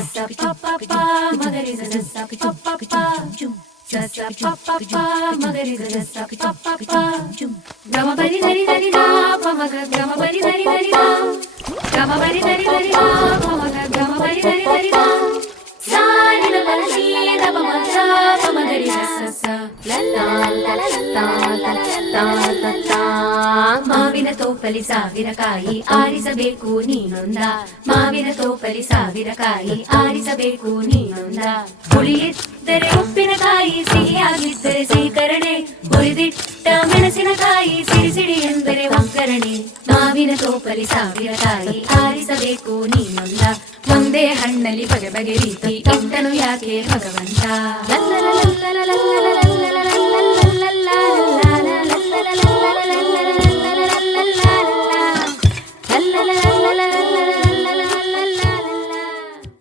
sa pa pa pa magari sa sa pa pa pa sa sa pa pa pa magari sa sa pa pa pa gama bari dari dari da pa maga gama bari dari dari da gama bari dari dari da pa maga gama bari dari dari da sa ni la la ni da pa maga pa magari sa sa la la la la la la la la la ಮಾವಿನ ತೋಪಲಿ ಸಾವಿರ ಕಾಯಿ ಆರಿಸಬೇಕು ನೀನೊಂದ ಮಾವಿನ ತೋಪಲಿ ಸಾವಿರ ಕಾಯಿ ಆರಿಸಬೇಕು ನೀನೊಂದ ಹುಳಿಯಿದ್ದರೆ ಉಪ್ಪಿನಕಾಯಿ ಸಿಹಿಯಾಗಿದ್ದರೆ ಸೀಕರಣೆ ಹುರಿದಿಟ್ಟ ಮೆಣಸಿನಕಾಯಿ ಸಿಡಿ ಸಿಡಿ ಎಂದರೆ ಒಗ್ಗರಣೆ ಮಾವಿನ ತೋಪಲಿ ಸಾವಿರ ಕಾಯಿ ಆರಿಸಬೇಕು ನೀನೊಂದ ಒಂದೇ ಹಣ್ಣಲ್ಲಿ ಬಗೆ ಬಗೆ ರೀತಿ ಇಟ್ಟನು ಯಾಕೆ ಭಗವಂತ ಲಲ್ಲ ಲಲ್ಲ ಲಲ್ಲ ಲಲ್ಲ ಲಲ್ಲ